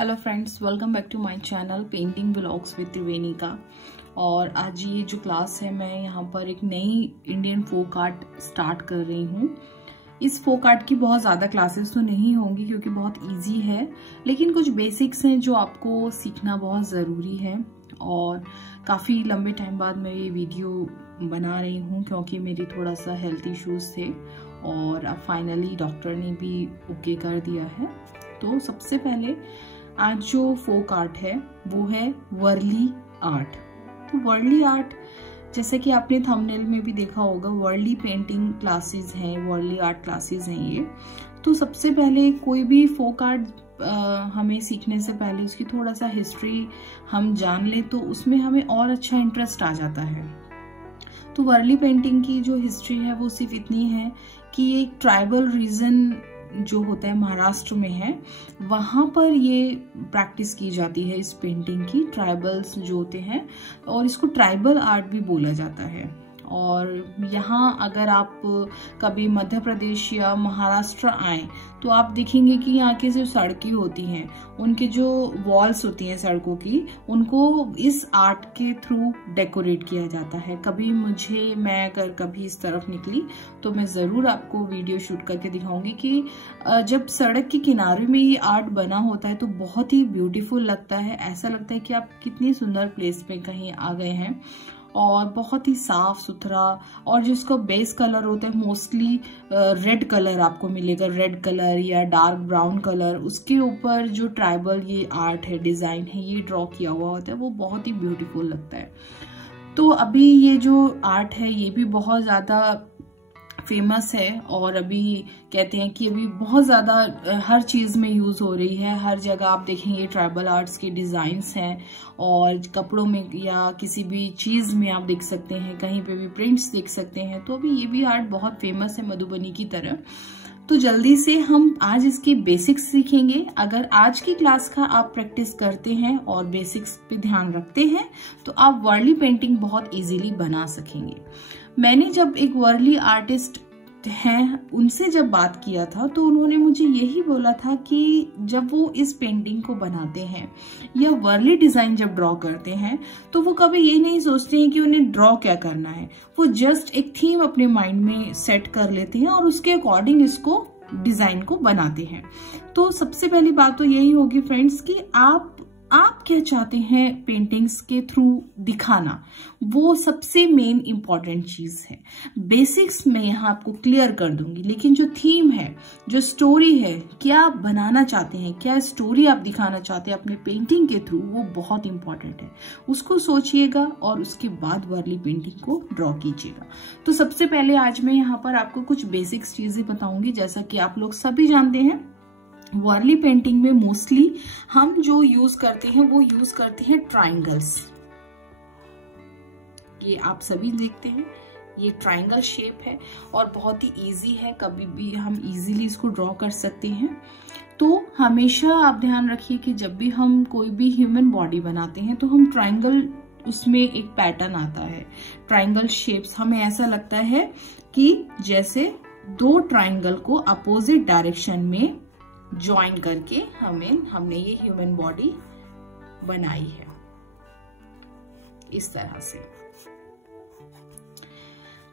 Hello friends, welcome back to my channel painting vlogs with Trivenika. और आज ये जो क्लास है, मैं यहाँ पर एक नई इंडियन फोक आर्ट स्टार्ट कर रही हूँ। इस फोक आर्ट की बहुत ज़्यादा क्लासेस तो नहीं होंगी क्योंकि बहुत इजी है, लेकिन कुछ बेसिक्स हैं जो आपको सीखना बहुत ज़रूरी है। और काफ़ी लंबे टाइम बाद मैं ये वीडियो बना रही हूँ क्योंकि मेरी थोड़ा सा हेल्थ इश्यूज़ थे और अब फाइनली डॉक्टर ने भी ओके कर दिया है। तो सबसे पहले आज जो फोक आर्ट है वो है वर्ली आर्ट। तो वर्ली आर्ट, जैसे कि आपने थंबनेल में भी देखा होगा, वर्ली पेंटिंग क्लासेस हैं, वर्ली आर्ट क्लासेस हैं ये। तो सबसे पहले कोई भी फोक आर्ट हमें सीखने से पहले उसकी थोड़ा सा हिस्ट्री हम जान लें तो उसमें हमें और अच्छा इंटरेस्ट आ जाता है। तो वर्ली पेंटिंग की जो हिस्ट्री है वो सिर्फ इतनी है कि एक ट्राइबल रीजन जो होता है महाराष्ट्र में है, वहाँ पर ये प्रैक्टिस की जाती है इस पेंटिंग की। ट्राइबल्स जो होते हैं और इसको ट्राइबल आर्ट भी बोला जाता है। और यहाँ अगर आप कभी मध्य प्रदेश या महाराष्ट्र आए तो आप देखेंगे कि यहाँ की जो सड़कें होती हैं, उनके जो वॉल्स होती हैं सड़कों की, उनको इस आर्ट के थ्रू डेकोरेट किया जाता है। मैं अगर कभी इस तरफ निकली तो मैं ज़रूर आपको वीडियो शूट करके दिखाऊंगी कि जब सड़क के किनारे में ये आर्ट बना होता है तो बहुत ही ब्यूटीफुल लगता है। ऐसा लगता है कि आप कितनी सुंदर प्लेस पे कहीं आ गए हैं। और बहुत ही साफ सुथरा, और जिसका बेस कलर होता है मोस्टली रेड कलर आपको मिलेगा, रेड कलर या डार्क ब्राउन कलर। उसके ऊपर जो ट्राइबल ये आर्ट है, डिजाइन है, ये ड्रॉ किया हुआ होता है, वो बहुत ही ब्यूटीफुल लगता है। तो अभी ये जो आर्ट है ये भी बहुत ज्यादा फेमस है और अभी कहते हैं कि अभी बहुत ज़्यादा हर चीज़ में यूज़ हो रही है। हर जगह आप देखेंगे ट्राइबल आर्ट्स के डिज़ाइंस हैं और कपड़ों में या किसी भी चीज़ में आप देख सकते हैं, कहीं पे भी प्रिंट्स देख सकते हैं। तो अभी ये भी आर्ट बहुत फेमस है मधुबनी की तरह। तो जल्दी से हम आज इसकी बेसिक्स सीखेंगे। अगर आज की क्लास का आप प्रैक्टिस करते हैं और बेसिक्स पे ध्यान रखते हैं तो आप वर्ली पेंटिंग बहुत इजीली बना सकेंगे। मैंने जब एक वर्ली आर्टिस्ट हैं उनसे जब बात किया था तो उन्होंने मुझे यही बोला था कि जब वो इस पेंटिंग को बनाते हैं या वर्ली डिजाइन जब ड्रॉ करते हैं तो वो कभी ये नहीं सोचते हैं कि उन्हें ड्रॉ क्या करना है। वो जस्ट एक थीम अपने माइंड में सेट कर लेते हैं और उसके अकॉर्डिंग इसको डिजाइन को बनाते हैं। तो सबसे पहली बात तो यही होगी फ्रेंड्स कि आप क्या चाहते हैं पेंटिंग्स के थ्रू दिखाना, वो सबसे मेन इंपॉर्टेंट चीज है। बेसिक्स मैं यहाँ आपको क्लियर कर दूंगी, लेकिन जो थीम है, जो स्टोरी है, क्या आप बनाना चाहते हैं, क्या स्टोरी आप दिखाना चाहते हैं अपने पेंटिंग के थ्रू, वो बहुत इंपॉर्टेंट है। उसको सोचिएगा और उसके बाद वर्ली पेंटिंग को ड्रॉ कीजिएगा। तो सबसे पहले आज मैं यहाँ पर आपको कुछ बेसिक्स चीजें बताऊंगी। जैसा कि आप लोग सभी जानते हैं, वर्ली पेंटिंग में मोस्टली हम जो यूज करते हैं वो यूज करते हैं ट्राइंगल्स। ये आप सभी देखते हैं, ये ट्राइंगल शेप है और बहुत ही इजी है, कभी भी हम इजीली इसको ड्रॉ कर सकते हैं। तो हमेशा आप ध्यान रखिए कि जब भी हम कोई भी ह्यूमन बॉडी बनाते हैं तो हम ट्राइंगल, उसमें एक पैटर्न आता है, ट्राइंगल शेप्स। हमें ऐसा लगता है कि जैसे दो ट्राइंगल को अपोजिट डायरेक्शन में ज्वाइन करके हमने ये ह्यूमन बॉडी बनाई है इस तरह से।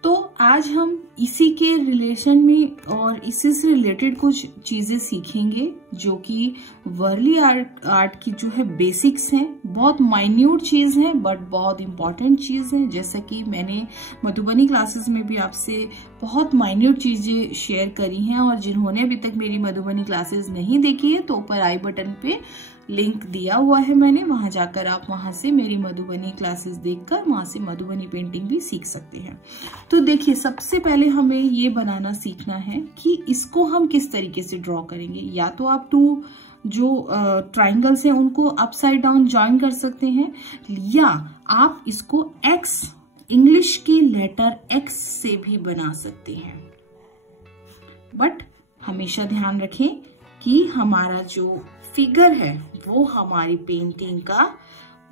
तो आज हम इसी के रिलेशन में और इसी से रिलेटेड कुछ चीजें सीखेंगे जो कि वर्ली आर्ट की जो है बेसिक्स हैं। बहुत माइन्यूट चीज है बट बहुत इंपॉर्टेंट चीज है। जैसा कि मैंने मधुबनी क्लासेस में भी आपसे बहुत माइन्यूट चीजें शेयर करी हैं, और जिन्होंने अभी तक मेरी मधुबनी क्लासेस नहीं देखी है तो ऊपर आई बटन पे लिंक दिया हुआ है मैंने, वहां जाकर आप वहां से मेरी मधुबनी क्लासेस देखकर वहां से मधुबनी पेंटिंग भी सीख सकते हैं। तो देखिए, सबसे पहले हमें ये बनाना सीखना है कि इसको हम किस तरीके से ड्रॉ करेंगे। या तो आप टू जो ट्राइंगल्स हैं उनको अपसाइड डाउन ज्वाइन कर सकते हैं, या आप इसको एक्स, इंग्लिश के लेटर एक्स से भी बना सकते हैं। बट हमेशा ध्यान रखें कि हमारा जो फिगर है वो हमारी पेंटिंग का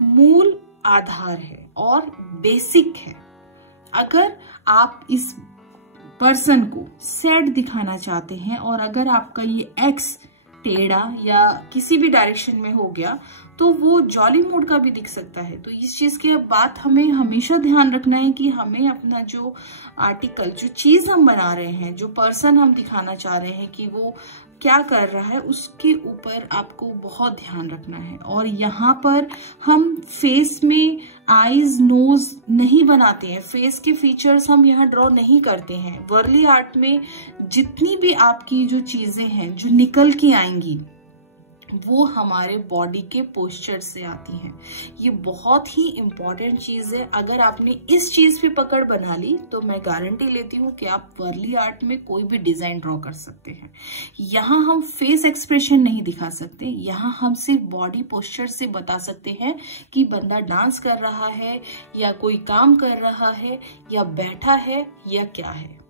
मूल आधार है और बेसिक है। अगर आप इस पर्सन को सैड दिखाना चाहते हैं और अगर आपका ये एक्स टेढ़ा या किसी भी डायरेक्शन में हो गया तो वो जॉली मोड का भी दिख सकता है। तो इस चीज की बात हमें हमेशा ध्यान रखना है कि हमें अपना जो आर्टिकल, जो चीज हम बना रहे हैं, जो पर्सन हम दिखाना चाह रहे हैं कि वो क्या कर रहा है, उसके ऊपर आपको बहुत ध्यान रखना है। और यहाँ पर हम फेस में आईज, नोज नहीं बनाते हैं, फेस के फीचर्स हम यहाँ ड्रॉ नहीं करते हैं। वर्ली आर्ट में जितनी भी आपकी जो चीजें हैं जो निकल के आएंगी वो हमारे बॉडी के पोस्चर से आती हैं। ये बहुत ही इंपॉर्टेंट चीज है। अगर आपने इस चीज पे पकड़ बना ली तो मैं गारंटी लेती हूँ कि आप वर्ली आर्ट में कोई भी डिजाइन ड्रॉ कर सकते हैं। यहाँ हम फेस एक्सप्रेशन नहीं दिखा सकते, यहाँ हम सिर्फ बॉडी पोस्चर से बता सकते हैं कि बंदा डांस कर रहा है या कोई काम कर रहा है या बैठा है या क्या है।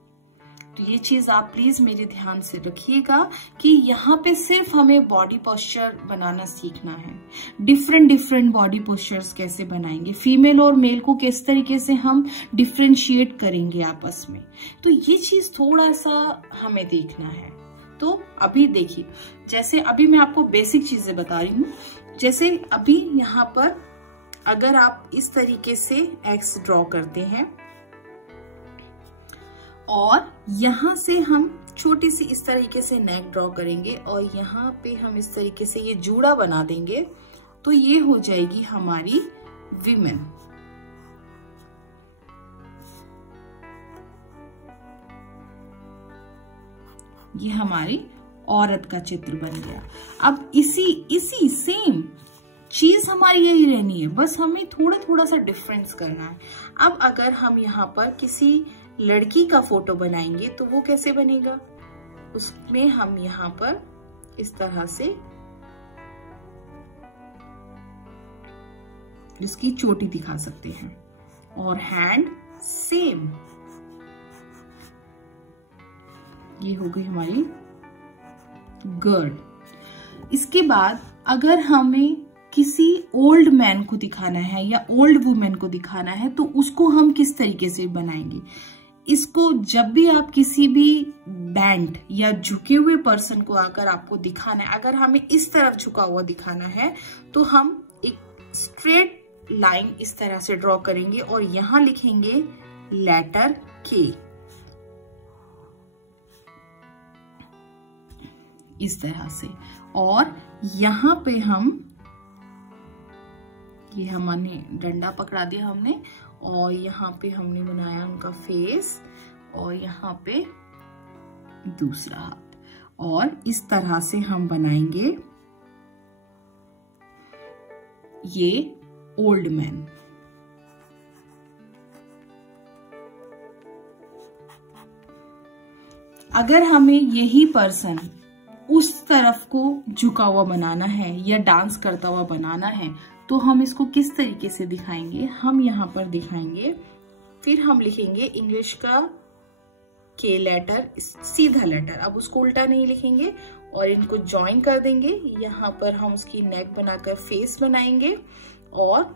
तो ये चीज आप प्लीज मेरे ध्यान से रखिएगा कि यहाँ पे सिर्फ हमें बॉडी पोस्चर बनाना सीखना है। डिफरेंट बॉडी पोस्चर्स कैसे बनाएंगे, फीमेल और मेल को किस तरीके से हम डिफरेंशिएट करेंगे आपस में, तो ये चीज थोड़ा सा हमें देखना है। तो अभी देखिए, जैसे अभी मैं आपको बेसिक चीजें बता रही हूँ। जैसे अभी यहाँ पर अगर आप इस तरीके से एक्स ड्रॉ करते हैं और यहाँ से हम छोटी सी इस तरीके से नेक ड्रॉ करेंगे और यहाँ पे हम इस तरीके से ये जूड़ा बना देंगे, तो ये हो जाएगी हमारी विमेन। ये हमारी औरत का चित्र बन गया। अब इसी सेम चीज हमारी यही रहनी है, बस हमें थोड़ा सा डिफरेंस करना है। अब अगर हम यहाँ पर किसी लड़की का फोटो बनाएंगे तो वो कैसे बनेगा, उसमें हम यहाँ पर इस तरह से इसकी चोटी दिखा सकते हैं और हैंड सेम। ये हो गई हमारी गर्ल। इसके बाद अगर हमें किसी ओल्ड मैन को दिखाना है या ओल्ड वुमेन को दिखाना है तो उसको हम किस तरीके से बनाएंगे। इसको जब भी आप किसी भी बैंड या झुके हुए पर्सन को अगर आपको दिखाना है, अगर हमें इस तरफ झुका हुआ दिखाना है तो हम एक स्ट्रेट लाइन इस तरह से ड्रॉ करेंगे और यहां लिखेंगे लेटर के, इस तरह से। और यहां पे हम ये हमने डंडा पकड़ा दिया हमने और यहाँ पे हमने बनाया उनका फेस और यहाँ पे दूसरा हाथ, और इस तरह से हम बनाएंगे ये ओल्ड मैन। अगर हमें यही पर्सन उस तरफ को झुका हुआ बनाना है या डांस करता हुआ बनाना है तो हम इसको किस तरीके से दिखाएंगे, हम यहाँ पर दिखाएंगे, फिर हम लिखेंगे इंग्लिश का के लेटर, सीधा लेटर। अब उसको उल्टा नहीं लिखेंगे और इनको ज्वाइन कर देंगे। यहाँ पर हम उसकी नेक बनाकर फेस बनाएंगे और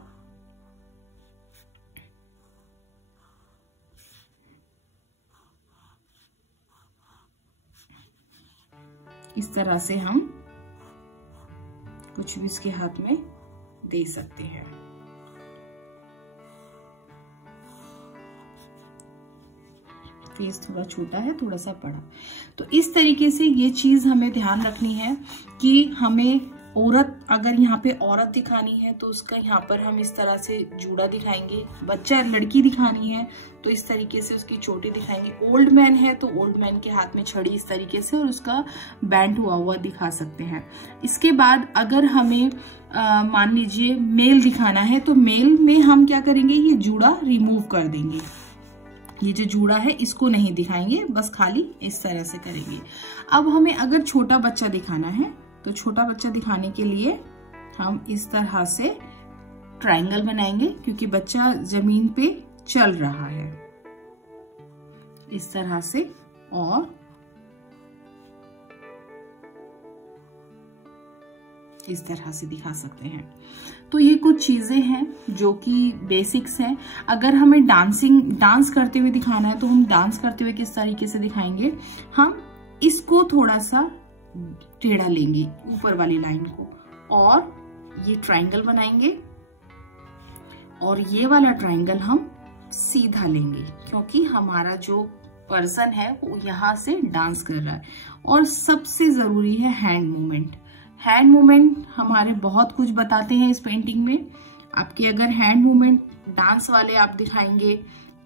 इस तरह से हम कुछ भी इसके हाथ में दे सकते हैं। फेस थोड़ा छोटा है, थोड़ा सा बड़ा। तो इस तरीके से ये चीज हमें ध्यान रखनी है कि हमें औरत, अगर यहाँ पे औरत दिखानी है तो उसका यहाँ पर हम इस तरह से जूड़ा दिखाएंगे। बच्चा लड़की दिखानी है तो इस तरीके से उसकी चोटी दिखाएंगे। ओल्ड मैन है तो ओल्ड मैन के हाथ में छड़ी इस तरीके से और उसका बैंड हुआ दिखा सकते हैं। इसके बाद अगर हमें मान लीजिए मेल दिखाना है तो मेल में हम क्या करेंगे, ये जूड़ा रिमूव कर देंगे। ये जो जूड़ा है इसको नहीं दिखाएंगे, बस खाली इस तरह से करेंगे। अब हमें अगर छोटा बच्चा दिखाना है तो छोटा बच्चा दिखाने के लिए हम इस तरह से ट्रायंगल बनाएंगे, क्योंकि बच्चा जमीन पे चल रहा है इस तरह से, और इस तरह से दिखा सकते हैं। तो ये कुछ चीजें हैं जो कि बेसिक्स हैं। अगर हमें डांस करते हुए दिखाना है तो हम डांस करते हुए किस तरीके से दिखाएंगे, हम इसको थोड़ा सा टेढ़ा लेंगे ऊपर वाली लाइन को, और ये ट्रायंगल बनाएंगे, और ये वाला ट्रायंगल हम सीधा लेंगे क्योंकि हमारा जो पर्सन है वो यहाँ से डांस कर रहा है। और सबसे जरूरी है हैंड मूवमेंट। हैंड मूवमेंट हमारे बहुत कुछ बताते हैं इस पेंटिंग में। आपके अगर हैंड मूवमेंट डांस वाले आप दिखाएंगे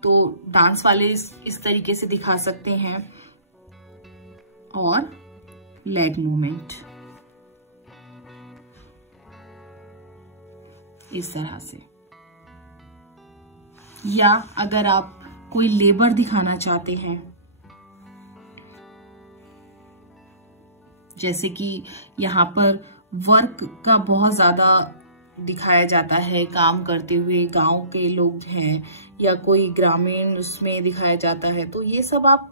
तो डांस वाले इस तरीके से दिखा सकते हैं, और लेग मूवमेंट इस तरह से। या अगर आप कोई लेबर दिखाना चाहते हैं, जैसे कि यहाँ पर वर्क का बहुत ज्यादा दिखाया जाता है, काम करते हुए गांव के लोग हैं या कोई ग्रामीण उसमें दिखाया जाता है, तो ये सब आप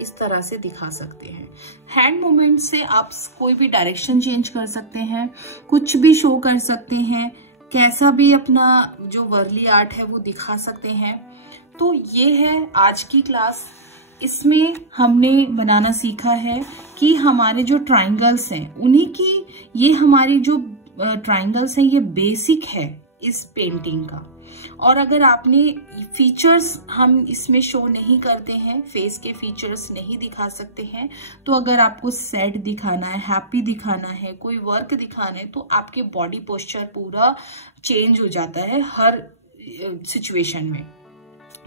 इस तरह से दिखा सकते हैं। हैंड मूवमेंट से आप कोई भी डायरेक्शन चेंज कर सकते हैं, कुछ भी शो कर सकते हैं, कैसा भी अपना जो वर्ली आर्ट है वो दिखा सकते हैं। तो ये है आज की क्लास। इसमें हमने बनाना सीखा है कि हमारे जो ट्रायंगल्स हैं उन्हीं की, ये हमारी जो ट्रायंगल्स हैं ये बेसिक है इस पेंटिंग का। और अगर आपने फीचर्स हम इसमें शो नहीं करते हैं, फेस के फीचर्स नहीं दिखा सकते हैं, तो अगर आपको सैड दिखाना है, हैप्पी दिखाना है, कोई वर्क दिखाना है, तो आपके बॉडी पोस्चर पूरा चेंज हो जाता है हर सिचुएशन में।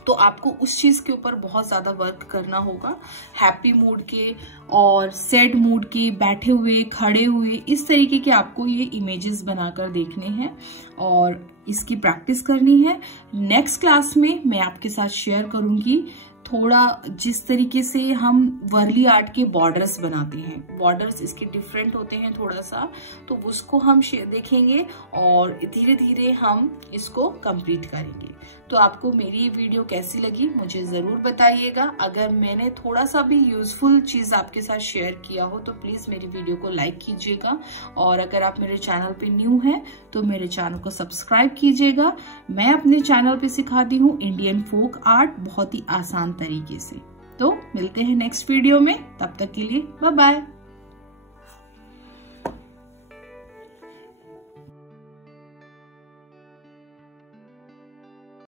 तो आपको उस चीज के ऊपर बहुत ज्यादा वर्क करना होगा। हैप्पी मूड के और सैड मूड के, बैठे हुए, खड़े हुए, इस तरीके के आपको ये इमेजेस बनाकर देखने हैं और इसकी प्रैक्टिस करनी है। नेक्स्ट क्लास में मैं आपके साथ शेयर करूंगी थोड़ा जिस तरीके से हम वर्ली आर्ट के बॉर्डर्स बनाते हैं। बॉर्डर्स इसके डिफरेंट होते हैं थोड़ा सा, तो उसको हम देखेंगे और धीरे धीरे हम इसको कंप्लीट करेंगे। तो आपको मेरी वीडियो कैसी लगी मुझे जरूर बताइएगा। अगर मैंने थोड़ा सा भी यूजफुल चीज आपके साथ शेयर किया हो तो प्लीज मेरी वीडियो को लाइक कीजिएगा, और अगर आप मेरे चैनल पे न्यू हैं तो मेरे चैनल को सब्सक्राइब कीजिएगा। मैं अपने चैनल पे सिखाती हूँ इंडियन फोक आर्ट बहुत ही आसान तरीके से। तो मिलते हैं नेक्स्ट वीडियो में, तब तक के लिए बाय बाय।